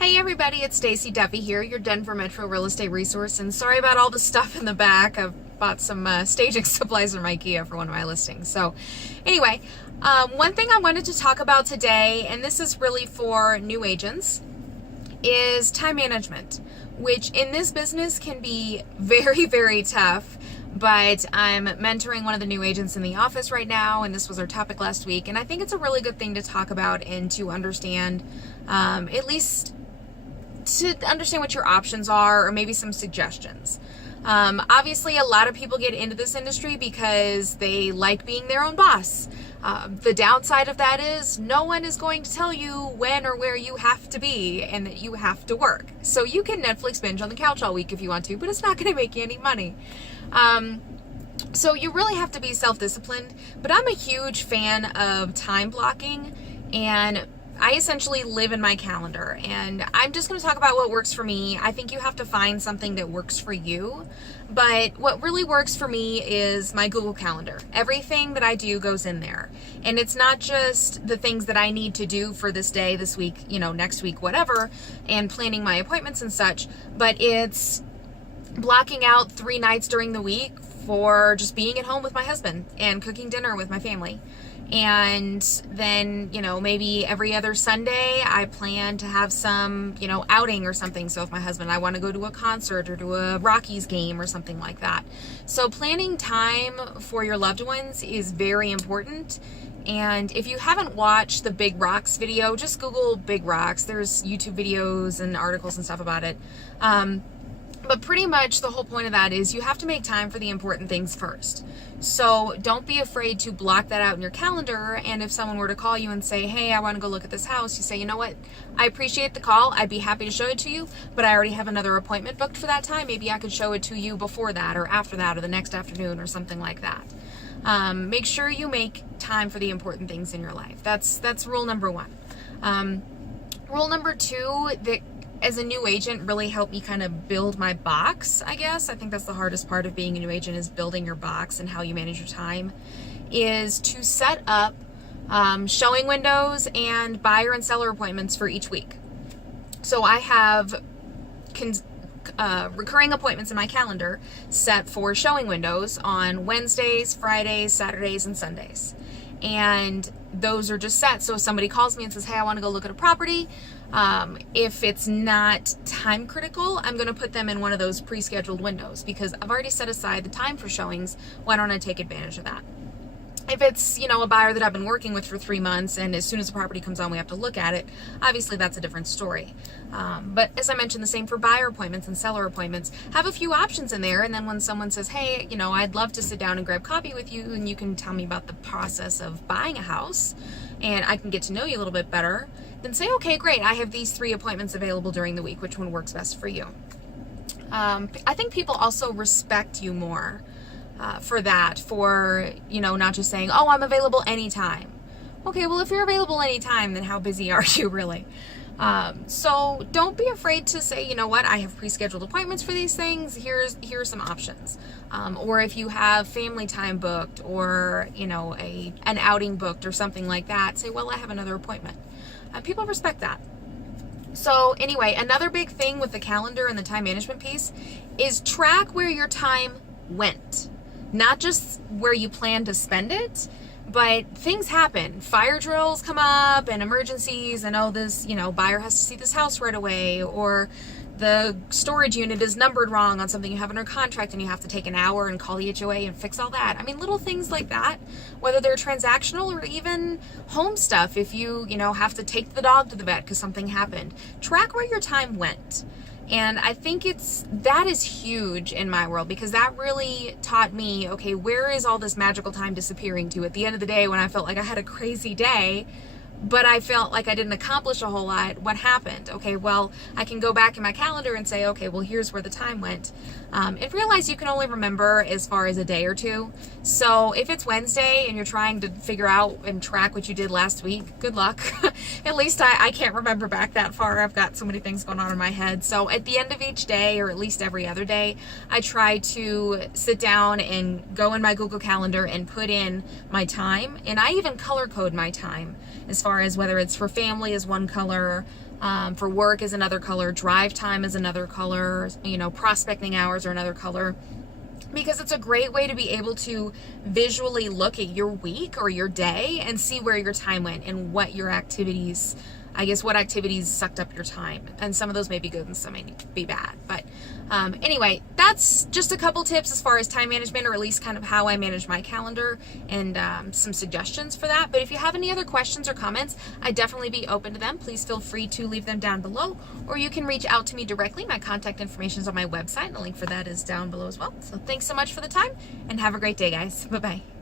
Hey everybody, it's Stacie Duffy here, your Denver Metro real estate resource, and sorry about all the stuff in the back. I've bought some staging supplies from IKEA for one of my listings. So anyway, one thing I wanted to talk about today, and this is really for new agents, is time management, which in this business can be very, very tough. But I'm mentoring one of the new agents in the office right now, and this was our topic last week, and I think it's a really good thing to talk about and to understand, at least to understand what your options are, or maybe some suggestions. Obviously, a lot of people get into this industry because they like being their own boss. The downside of that is no one is going to tell you when or where you have to be and that you have to work. So you can Netflix binge on the couch all week if you want to, but it's not going to make you any money. So you really have to be self-disciplined, but I'm a huge fan of time blocking, and I essentially live in my calendar, and I'm just going to talk about what works for me. I think you have to find something that works for you, but what really works for me is my Google Calendar. Everything that I do goes in there, and it's not just the things that I need to do for this day, this week, next week, whatever, and planning my appointments and such, but it's blocking out 3 nights during the week for just being at home with my husband and cooking dinner with my family. And then, maybe every other Sunday I plan to have some, outing or something. So if my husband and I want to go to a concert or to a Rockies game or something like that. So planning time for your loved ones is very important. And if you haven't watched the Big Rocks video, just Google Big Rocks. There's YouTube videos and articles and stuff about it. But pretty much the whole point of that is you have to make time for the important things first. So don't be afraid to block that out in your calendar. And if someone were to call you and say, hey, I want to go look at this house, you say, you know what, I appreciate the call. I'd be happy to show it to you, but I already have another appointment booked for that time. Maybe I could show it to you before that or after that or the next afternoon or something like that. Make sure you make time for the important things in your life. That's rule number 1. Rule number 2 that as a new agent really helped me kind of build my box, I guess. I think that's the hardest part of being a new agent, is building your box and how you manage your time, is to set up showing windows and buyer and seller appointments for each week. So I have recurring appointments in my calendar set for showing windows on Wednesdays, Fridays, Saturdays, and Sundays. And those are just set. So if somebody calls me and says, hey, I want to go look at a property, if it's not time critical, I'm going to put them in one of those pre-scheduled windows because I've already set aside the time for showings. Why don't I take advantage of that? If it's, a buyer that I've been working with for 3 months and as soon as the property comes on, we have to look at it, obviously that's a different story. But as I mentioned, the same for buyer appointments and seller appointments. Have a few options in there, and then when someone says, hey, I'd love to sit down and grab coffee with you and you can tell me about the process of buying a house and I can get to know you a little bit better, then say, okay, great, I have these 3 appointments available during the week. Which one works best for you? I think people also respect you more for that, for, not just saying, oh, I'm available anytime. Okay, well, if you're available anytime, then how busy are you really? So don't be afraid to say, you know what, I have pre-scheduled appointments for these things. Here's some options. Or if you have family time booked or, an outing booked or something like that, say, well, I have another appointment. People respect that. So anyway, another big thing with the calendar and the time management piece is track where your time went. Not just where you plan to spend it, but things happen. Fire drills come up and emergencies and this, buyer has to see this house right away, or the storage unit is numbered wrong on something you have under contract and you have to take an hour and call the HOA and fix all that. I mean, little things like that, whether they're transactional or even home stuff. If you, have to take the dog to the vet because something happened, track where your time went. And I think that is huge in my world, because that really taught me, okay, where is all this magical time disappearing to at the end of the day when I felt like I had a crazy day, but I felt like I didn't accomplish a whole lot? What happened? Okay, well, I can go back in my calendar and say, okay, well, here's where the time went. And realize you can only remember as far as a day or two. So if it's Wednesday and you're trying to figure out and track what you did last week, good luck. At least I can't remember back that far. I've got so many things going on in my head. So at the end of each day, or at least every other day, I try to sit down and go in my Google Calendar and put in my time. And I even color code my time, as far as whether it's for family is one color, For work is another color. Drive time is another color. Prospecting hours are another color. Because it's a great way to be able to visually look at your week or your day and see where your time went and what activities sucked up your time. And some of those may be good and some may be bad. But anyway, that's just a couple tips as far as time management, or at least kind of how I manage my calendar, and some suggestions for that. But if you have any other questions or comments, I'd definitely be open to them. Please feel free to leave them down below, or you can reach out to me directly. My contact information is on my website, and the link for that is down below as well. So thanks so much for the time, and have a great day, guys. Bye-bye.